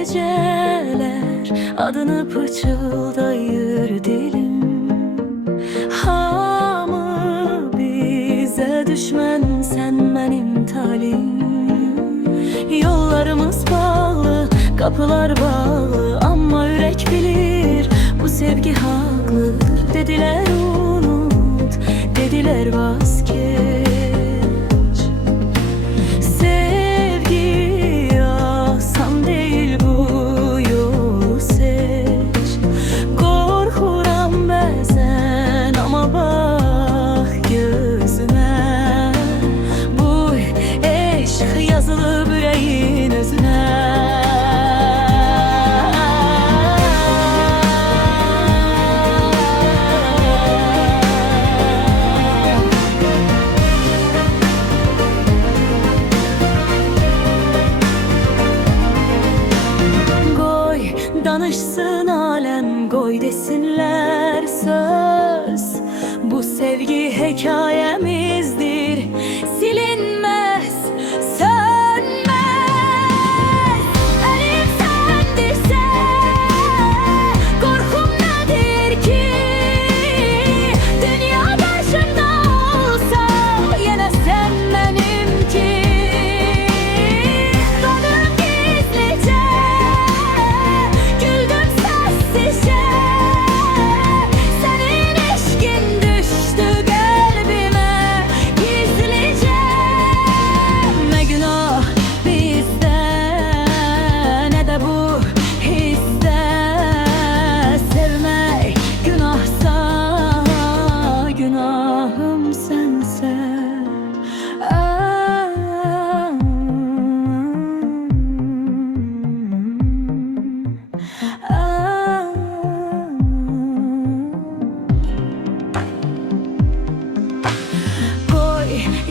Geceler adını pıçıldayır dilim, hamı bize düşmen, sen benim talim. Yollarımız bağlı, kapılar bağlı, ama yürek bilir bu sevgi haklıdır. Dediler unut, dediler vazgeç. Sevgi asan değil, bu yolu seç. Korkuram bəzən, ama bak gözüme, bu eşq yazılıb yüreğin özüne. Danışsın alem, koy desinler söz. Bu sevgi hikayemizdir, silinmez, sönmez. Elim sendirse, korkum nedir ki? Dünya başımda olsa, yine sen benimki. Dadım gizlice, senin eşkin düştü kalbime gizlice. Ne günah bizde, ne de bu hisse. Sevmek günahsa, günahım sense.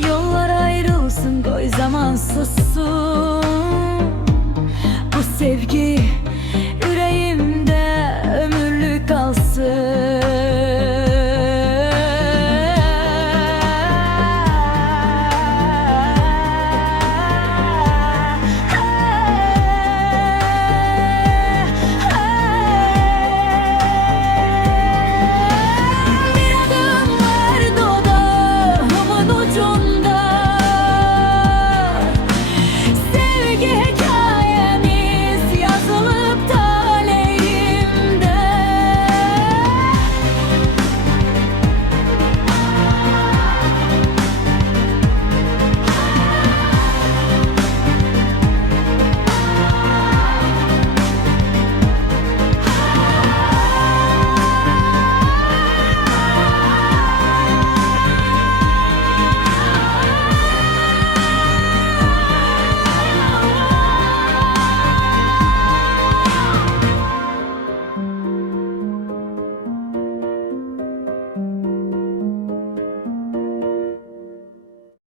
Yollar ayrılsın, koy zaman sussun. Bu sevgi